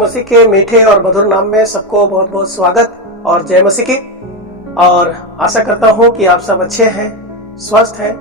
मसीह के मीठे और मधुर नाम में सबको बहुत बहुत स्वागत और जय मसीह की। और आशा करता हूँ कि आप सब अच्छे हैं, स्वस्थ हैं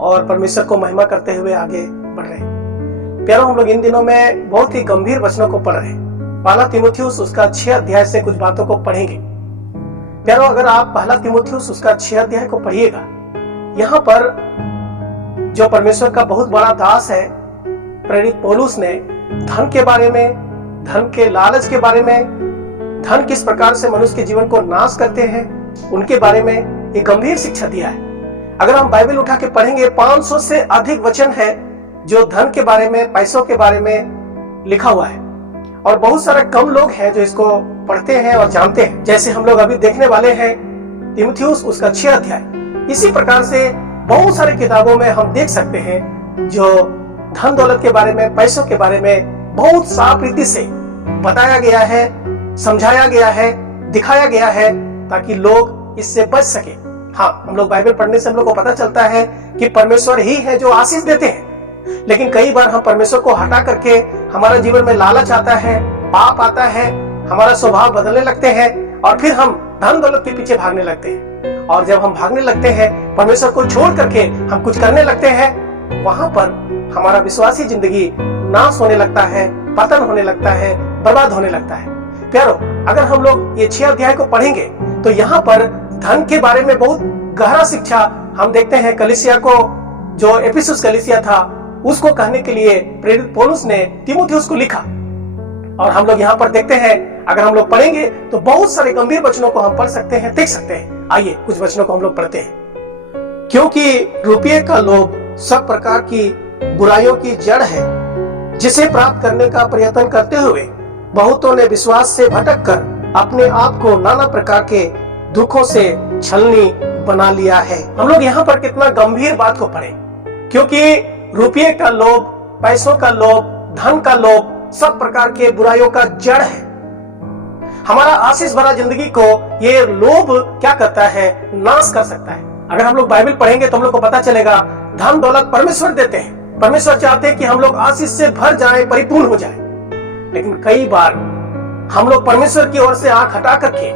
और परमेश्वर को महिमा करते हुए आगे बढ़ रहे हैं। प्यारों, हम लोग इन दिनों में बहुत ही गंभीर वचनों को पढ़ रहे हैं। पहला तीमुथियुस उसका 6 अध्याय से कुछ बातों को पढ़ेंगे। प्यारों, अगर आप पहला तीमुथियुस उसका 6 अध्याय को पढ़िएगा, यहाँ पर जो परमेश्वर का बहुत बड़ा दास है प्रेरित पौलुस ने धन के बारे में, धन के लालच के बारे में, धन किस प्रकार से मनुष्य के जीवन को नाश करते हैं, उनके बारे में एक गंभीर शिक्षा दिया है। अगर हम बाइबल उठा के पढ़ेंगे, 500 से अधिक वचन है जो धन के बारे में, पैसों के बारे में लिखा हुआ है। और बहुत सारे कम लोग हैं जो इसको पढ़ते हैं और जानते हैं। जैसे हम लोग अभी देखने वाले हैं तीमुथियुस उसका 6 अध्याय। इसी प्रकार से बहुत सारे किताबों में हम देख सकते हैं जो धन दौलत के बारे में, पैसों के बारे में बहुत साफ रीति से बताया गया है, समझाया गया है, दिखाया गया है, ताकि लोग इससे बच सके। हाँ, हम लोग बाइबल पढ़ने से हम लोग को पता चलता है कि परमेश्वर ही है जो आशीष देते हैं। लेकिन कई बार हम परमेश्वर को हटा करके हमारा जीवन में लालच आता है, पाप आता है, हमारा स्वभाव बदलने लगते हैं और फिर हम धन दौलत के पीछे भागने लगते हैं। और जब हम भागने लगते हैं, परमेश्वर को छोड़ करके हम कुछ करने लगते हैं, वहां पर हमारा विश्वासी जिंदगी नाश होने लगता है, पतन होने लगता है, बर्बाद होने लगता है। प्यारो, अगर हम लोग ये 6 अध्याय को पढ़ेंगे तो यहाँ पर धन के बारे में बहुत गहरा शिक्षा हम देखते हैं। कलीसिया को, जो एफिसुस कलीसिया था, उसको कहने के लिए प्रेरित पौलुस ने तीमुथियुस को लिखा। और हम लोग यहाँ पर देखते हैं, अगर हम लोग पढ़ेंगे तो बहुत सारे गंभीर वचनों को हम पढ़ सकते हैं, देख सकते हैं। आइए कुछ वचनों को हम लोग पढ़ते हैं। क्योंकि रुपये का लोभ सब प्रकार की बुराइयों की जड़ है, जिसे प्राप्त करने का प्रयत्न करते हुए बहुतों ने विश्वास से भटक कर अपने आप को नाना प्रकार के दुखों से छलनी बना लिया है। हम लोग यहाँ पर कितना गंभीर बात को पढ़े। क्योंकि रुपये का लोभ, पैसों का लोभ, धन का लोभ सब प्रकार के बुराइयों का जड़ है। हमारा आशीष भरा जिंदगी को ये लोभ क्या करता है? नाश कर सकता है। अगर हम लोग बाइबल पढ़ेंगे तो हम लोग को पता चलेगा धन दौलत परमेश्वर देते हैं। परमेश्वर चाहते हैं कि हम लोग आशीष से भर जाएं, परिपूर्ण हो जाएं। लेकिन कई बार हम लोग परमेश्वर की ओर से आंख हटा करके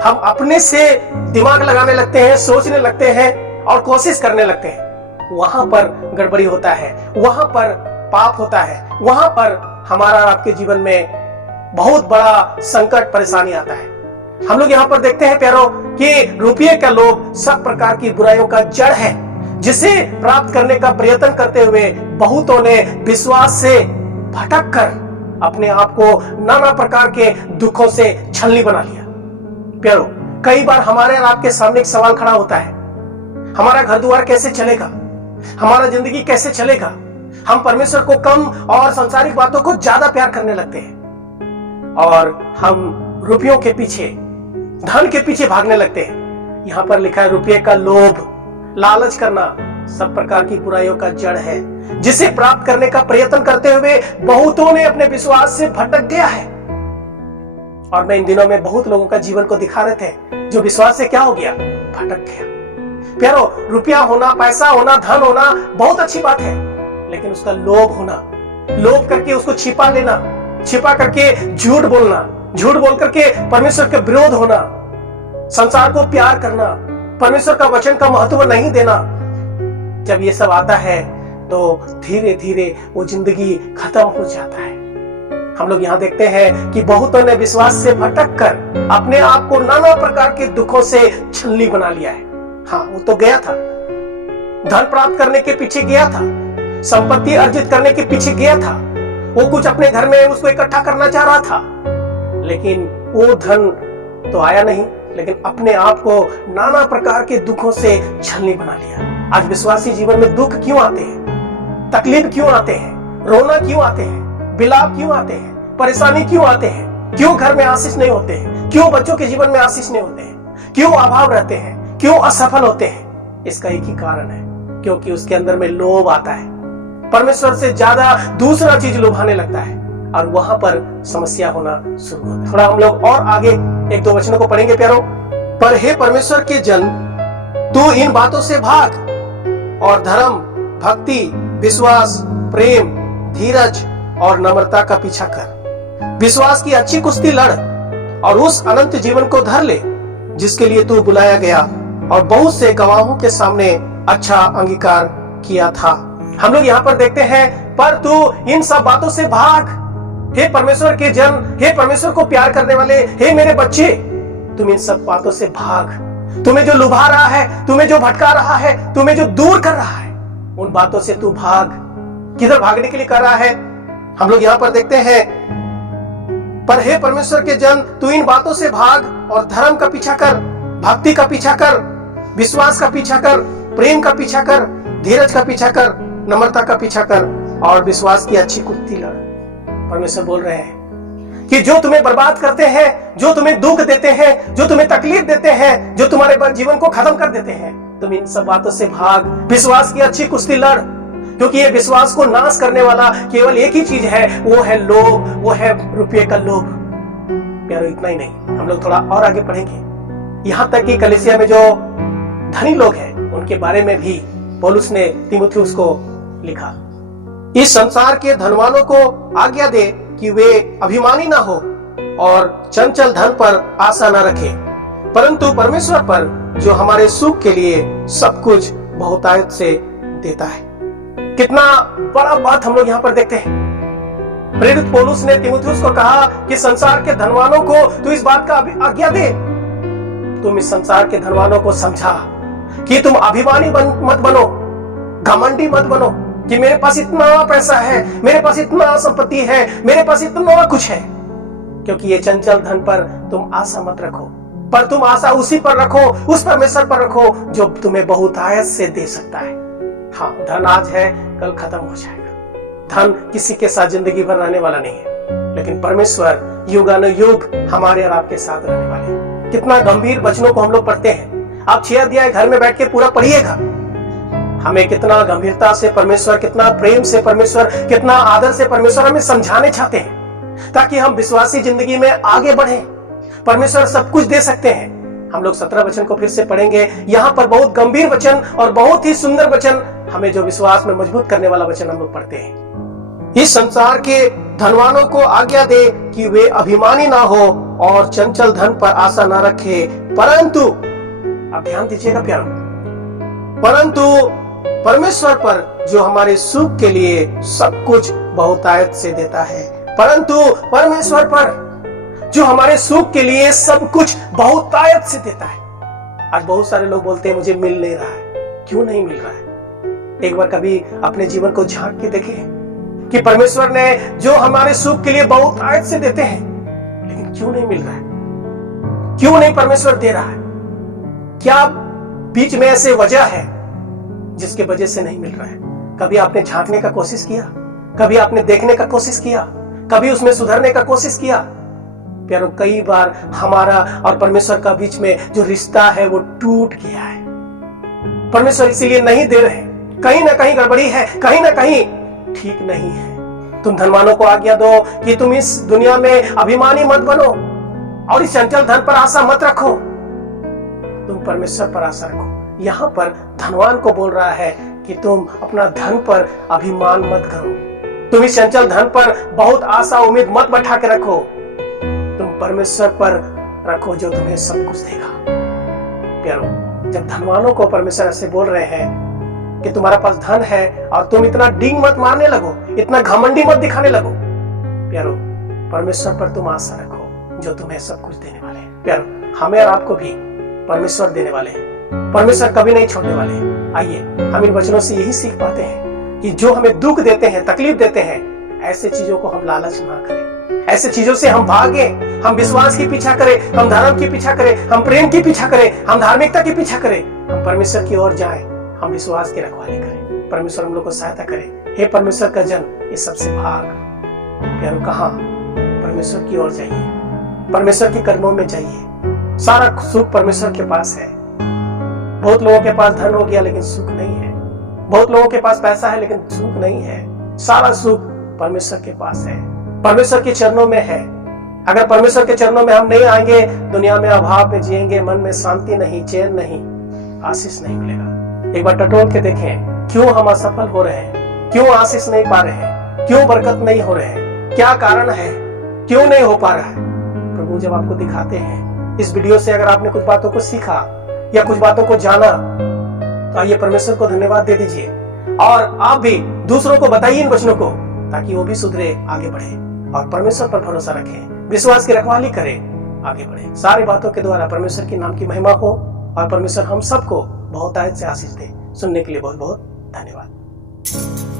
हम अपने से दिमाग लगाने लगते हैं, सोचने लगते हैं और कोशिश करने लगते हैं। वहां पर गड़बड़ी होता है, वहां पर पाप होता है, वहां पर हमारा आपके जीवन में बहुत बड़ा संकट, परेशानी आता है। हम लोग यहाँ पर देखते हैं प्यारो कि रुपये का लोभ सब प्रकार की बुराइयों का जड़ है, जिसे प्राप्त करने का प्रयत्न करते हुए बहुतों ने विश्वास से भटक कर अपने आप को नाना प्रकार के दुखों से छलनी बना लिया। प्यारो, कई बार हमारे और आपके सामने एक सवाल खड़ा होता है, हमारा घर द्वार कैसे चलेगा, हमारा जिंदगी कैसे चलेगा। हम परमेश्वर को कम और सांसारिक बातों को ज्यादा प्यार करने लगते हैं और हम रुपयों के पीछे, धन के पीछे भागने लगते हैं। यहाँ पर लिखा है रुपये का लोभ, लालच करना सब प्रकार की बुराइयों का जड़ है, जिसे प्राप्त करने का प्रयत्न करते हुए बहुतों ने अपने विश्वास से भटक गया है। और मैं इन दिनों में बहुत लोगों का जीवन को दिखा रहे थे जो विश्वास से क्या हो गया? भटक गया। प्यारो, रुपया होना, पैसा होना, धन होना बहुत अच्छी बात है, लेकिन उसका लोभ होना, लोभ करके उसको छिपा लेना, छिपा करके झूठ बोलना, झूठ बोल करके परमेश्वर के विरोध होना, संसार को प्यार करना, परमेश्वर का वचन का महत्व नहीं देना, जब ये सब आता है तो धीरे धीरे वो जिंदगी खत्म हो जाता है। हम लोग यहाँ देखते हैं कि बहुतों ने विश्वास से भटक कर अपने आप को नाना प्रकार के दुखों से छलनी बना लिया है। हाँ, वो तो गया था, धन प्राप्त करने के पीछे गया था, संपत्ति अर्जित करने के पीछे गया था, वो कुछ अपने घर में उसको इकट्ठा करना चाह रहा था, लेकिन वो धन तो आया नहीं, लेकिन अपने आप को नाना प्रकार के दुखों से छलनी बना लिया। आज विश्वासी जीवन में दुख क्यों आते हैं, तकलीफ क्यों आते हैं, रोना क्यों आते हैं, विलाप क्यों आते हैं, परेशानी क्यों आते हैं, क्यों घर में आशीष नहीं होते हैं, क्यों बच्चों के जीवन में आशीष नहीं होते हैं, क्यों अभाव रहते हैं, क्यों असफल होते हैं? इसका एक ही कारण है, क्योंकि उसके अंदर में लोभ आता है, परमेश्वर से ज्यादा दूसरा चीज लुभाने लगता है और वहां पर समस्या होना शुरू होता है। थोड़ा हम लोग और आगे 1-2 वचनों को पढ़ेंगे प्यारो। पर हे परमेश्वर के जन, तू इन बातों से भाग और धर्म, भक्ति, विश्वास, प्रेम, धीरज और नम्रता का पीछा कर। विश्वास की अच्छी कुश्ती लड़ और उस अनंत जीवन को धर ले जिसके लिए तू बुलाया गया और बहुत से गवाहों के सामने अच्छा अंगीकार किया था। हम लोग यहाँ पर देखते हैं, पर तू इन सब बातों से भाग। हे परमेश्वर के जन, हे परमेश्वर को प्यार करने वाले, हे मेरे बच्चे, तुम इन सब बातों से भाग। तुम्हें जो लुभा रहा है, तुम्हें जो भटका रहा है, तुम्हें जो दूर कर रहा है, उन बातों से तू भाग। किधर भागने के लिए कर रहा है? हम लोग यहाँ पर देखते हैं, पर हे परमेश्वर के जन, तू इन बातों से भाग और धर्म का पीछा कर, भक्ति का पीछा कर, विश्वास का पीछा कर, प्रेम का पीछा कर, धीरज का पीछा कर, नम्रता का पीछा कर और विश्वास की अच्छी कुश्ती लड़। परमेश्वर बोल रहे हैं कि जो तुम्हें बर्बाद करते हैं, जो तुम्हें दुख देते हैं, जो तुम्हें तकलीफ देते हैं, जो तुम्हारे जीवन को खत्म कर देते हैं, तुम इन सब बातों से भाग। विश्वास की अच्छी कुश्ती लड़, क्योंकि ये विश्वास को नाश करने वाला केवल एक ही चीज है, वो है लोभ, वो है रुपये का लोभ। प्यारो, इतना ही नहीं, हम लोग थोड़ा और आगे पढ़ेंगे। यहाँ तक कि कलीसिया में जो धनी लोग हैं उनके बारे में भी पौलुस ने तीमुथियुस को लिखा, इस संसार के धनवानों को आज्ञा दे कि वे अभिमानी ना हो और चंचल धन पर आशा न रखे, परंतु परमेश्वर पर जो हमारे सुख के लिए सब कुछ बहुतायत से देता है। कितना बड़ा बात हम लोग यहाँ पर देखते हैं। प्रेरित पौलुस ने तीमुथियुस को कहा कि संसार के धनवानों को तू इस बात का आज्ञा दे। तुम इस संसार के धनवानों को समझा कि तुम अभिमानी मत बनो, घमंडी मत बनो कि मेरे पास इतना पैसा है, मेरे पास इतना संपत्ति है, मेरे पास इतना कुछ है। क्योंकि ये चंचल धन पर तुम आशा मत रखो, पर तुम आशा उसी पर रखो, उस परमेश्वर पर रखो जो तुम्हें बहुतायत से दे सकता है। हाँ, धन आज है, कल खत्म हो जाएगा। धन किसी के साथ जिंदगी भर रहने वाला नहीं है, लेकिन परमेश्वर युगानुयुग हमारे और आपके साथ रहने वाले हैं। कितना गंभीर वचनों को हम लोग पढ़ते हैं। आप 6 अध्याय घर में बैठ के पूरा पढ़िएगा। हमें कितना गंभीरता से परमेश्वर, कितना प्रेम से परमेश्वर, कितना आदर से परमेश्वर हमें समझाने चाहते हैं ताकि हम विश्वासी जिंदगी में आगे बढ़े। परमेश्वर सब कुछ दे सकते हैं। हम लोग 17 वचन को फिर से पढ़ेंगे। यहाँ पर बहुत गंभीर वचन और बहुत ही सुंदर वचन, हमें जो विश्वास में मजबूत करने वाला वचन हम लोग पढ़ते हैं। इस संसार के धनवानों को आज्ञा दे कि वे अभिमानी ना हो और चंचल धन पर आशा ना रखे, परंतु, आप ध्यान दीजिएगा प्यारो, परंतु परमेश्वर पर जो हमारे सुख के लिए सब कुछ बहुतायत से देता है। परंतु परमेश्वर पर जो हमारे सुख के लिए सब कुछ बहुतायत से देता है। आज बहुत सारे लोग बोलते हैं मुझे मिल नहीं रहा है। क्यों नहीं मिल रहा है? एक बार कभी अपने जीवन को झांक के देखें कि परमेश्वर ने जो हमारे सुख के लिए बहुतायत से देते हैं, लेकिन क्यों नहीं मिल रहा है? क्यों नहीं परमेश्वर दे रहा है? क्या बीच में ऐसे वजह है जिसके वजह से नहीं मिल रहा है? कभी आपने झांकने का कोशिश किया? कभी आपने देखने का कोशिश किया? कभी उसमें सुधरने का कोशिश किया? प्यारो, कई बार हमारा और परमेश्वर का बीच में जो रिश्ता है वो टूट गया है। परमेश्वर इसीलिए नहीं दे रहे। कहीं ना कहीं गड़बड़ी है, कहीं ना कहीं ठीक नहीं है। तुम धनवानों को आज्ञा दो कि तुम इस दुनिया में अभिमानी मत बनो और इस चंचल धन पर आशा मत रखो, तुम परमेश्वर पर आशा रखो। यहाँ पर धनवान को बोल रहा है कि तुम अपना धन पर अभिमान मत करो, तुम इस चंचल धन पर बहुत आशा उम्मीद मत बैठा के रखो, तुम परमेश्वर पर रखो जो तुम्हें सब कुछ देगा। प्यारो, जब धनवानों को परमेश्वर ऐसे बोल रहे हैं कि तुम्हारे पास धन है और तुम इतना डींग मत मारने लगो, इतना घमंडी मत दिखाने लगो, प्यारो परमेश्वर पर तुम आशा रखो जो तुम्हें सब कुछ देने वाले हैं। प्यारो, हमें और आपको भी परमेश्वर देने वाले हैं। परमेश्वर कभी नहीं छोड़ने वाले हैं। आइए हम इन वचनों से यही सीख पाते हैं कि जो हमें दुख देते हैं, तकलीफ देते हैं, ऐसे चीजों को हम लालच ना करें, ऐसे चीजों से हम भागे। हम विश्वास की पीछा करें, हम धर्म की पीछा करें, हम प्रेम की पीछा करें, हम धार्मिकता की पीछा करें, हम परमेश्वर की ओर जाएं, हम विश्वास की रखवाली करें। परमेश्वर हम लोग को सहायता करे। हे परमेश्वर का जन, इस सबसे भाग। प्यारो, कहाँ? परमेश्वर की ओर जाइए, परमेश्वर के कर्मों में जाइए। सारा सुख परमेश्वर के पास है। बहुत लोगों के पास धन हो गया लेकिन सुख नहीं है। बहुत लोगों के पास पैसा है लेकिन सुख नहीं है। सारा सुख परमेश्वर के पास है, परमेश्वर के चरणों में है। अगर परमेश्वर के चरणों में हम नहीं आएंगे, दुनिया में अभाव में जिएंगे, मन में शांति नहीं, चैन नहीं, आशीष नहीं मिलेगा। एक बार टटोल के देखें, क्यों हम असफल हो रहे हैं? क्यों आशीष नहीं पा रहे हैं? क्यों बरकत नहीं हो रहे हैं? क्या कारण है? क्यों नहीं हो पा रहा है? प्रभु जब आपको दिखाते हैं, इस वीडियो से अगर आपने कुछ बातों को सीखा या कुछ बातों को जाना, तो आइए परमेश्वर को धन्यवाद दे दीजिए और आप भी दूसरों को बताइए इन वचनों को, ताकि वो भी सुधरे, आगे बढ़े और परमेश्वर पर भरोसा रखें, विश्वास की रखवाली करें, आगे बढ़े। सारी बातों के द्वारा परमेश्वर के नाम की महिमा हो और परमेश्वर हम सबको बहुत आयत से आशीष दे। सुनने के लिए बहुत बहुत धन्यवाद।